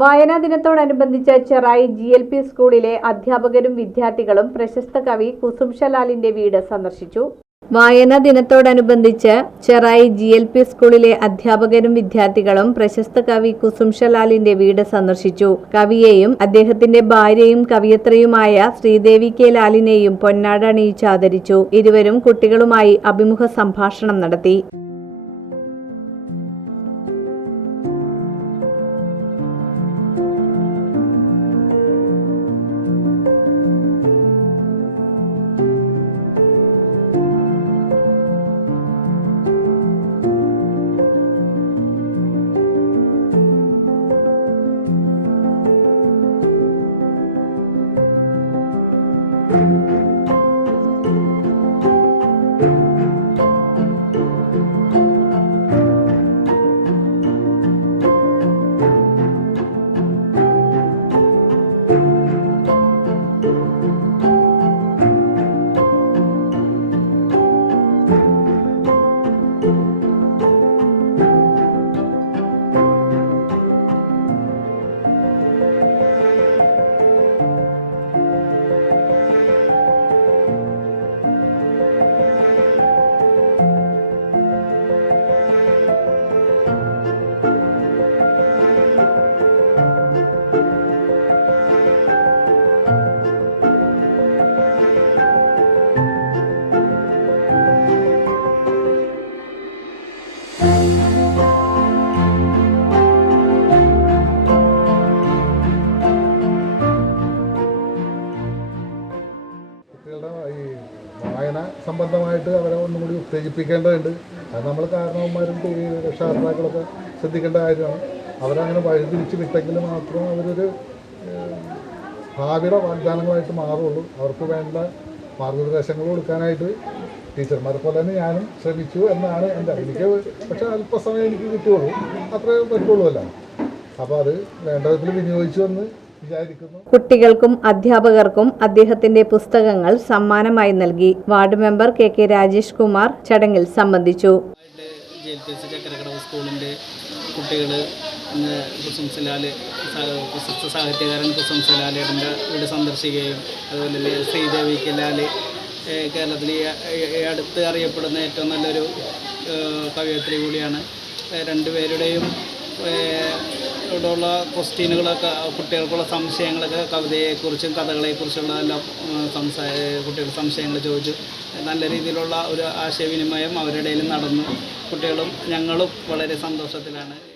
വായനാ ദിനത്തോടനുബന്ധിച്ച് Cherai G L P സ്കൂളിലെ അധ്യാപകരും വിദ്യാർത്ഥികളും പ്രശസ്ത കവി കുസുംഷലാലിന്റെ വീട് സന്ദർശിച്ചു. വായനാ ദിനത്തോടനുബന്ധിച്ച് ചെറായി ജി എൽ പി സ്കൂളിലെ അധ്യാപകരും വിദ്യാർത്ഥികളും പ്രശസ്ത കവി കുസുംഷലാലിന്റെ വീട് സന്ദർശിച്ചു. കവിയെയും അദ്ദേഹത്തിന്റെ ഭാര്യയും കവിയത്രയുമായ ശ്രീദേവി കെ ലാലിനെയും പൊന്നാട അണിയിച്ച് ആദരിച്ചു. ഇരുവരും കുട്ടികളുമായി അഭിമുഖ സംഭാഷണം നടത്തി. കുട്ടികളുടെ ഈ വായന സംബന്ധമായിട്ട് അവരെ ഒന്നും കൂടി ഉത്തേജിപ്പിക്കേണ്ടതുണ്ട്. അത് നമ്മൾ കാരണവന്മാരും രക്ഷാകർത്താക്കളൊക്കെ ശ്രദ്ധിക്കേണ്ട കാര്യമാണ്. അവരങ്ങനെ വഴിതിരിച്ച് വിട്ടെങ്കിൽ മാത്രം അവരൊരു ഭാവിയുടെ വാഗ്ദാനങ്ങളായിട്ട് മാറുള്ളൂ. അവർക്ക് വേണ്ട മാർഗനിർദ്ദേശങ്ങൾ കൊടുക്കാനായിട്ട് ടീച്ചർമാരെ പോലെ തന്നെ ഞാനും ശ്രമിച്ചു എന്നാണ് എന്റെ എനിക്ക് പക്ഷേ അല്പസമയം എനിക്ക് കിട്ടുകയുള്ളൂ അത്രേ പറ്റുള്ളൂ അല്ല. അപ്പോൾ അത് വേണ്ട വിധത്തിൽ വിനിയോഗിച്ചു എന്ന് കുട്ടികൾക്കും അധ്യാപകർക്കും അദ്ദേഹത്തിന്റെ പുസ്തകങ്ങൾ സമ്മാനമായി നൽകി. Ward member K K Rajesh Kumar ചടങ്ങിൽ സംബന്ധിച്ചു. കുട്ടികൾ ഇന്ന് പ്രശസ്ത സാഹിത്യകാരൻ കുസുംസലാലിന്റെ വീട് സന്ദർശിക്കുകയും അതുപോലെ ശ്രീദേവി കലാൽ കേരളത്തിൽ അടുത്ത് അറിയപ്പെടുന്ന ഏറ്റവും നല്ലൊരു കവിയത്രി കൂടിയാണ്. രണ്ടുപേരുടെയും ഇവിടെയുള്ള ക്വസ്റ്റ്യനുകളൊക്കെ കുട്ടികൾക്കുള്ള സംശയങ്ങളൊക്കെ കവിതയെക്കുറിച്ചും കഥകളെക്കുറിച്ചുള്ള എല്ലാം സംസാര സംസാ കുട്ടികൾ സംശയങ്ങൾ ചോദിച്ചു. നല്ല രീതിയിലുള്ള ഒരു ആശയവിനിമയം അവരുടെ ഇടയിൽ നടന്നു. കുട്ടികളും ഞങ്ങളും വളരെ സന്തോഷത്തിലാണ്.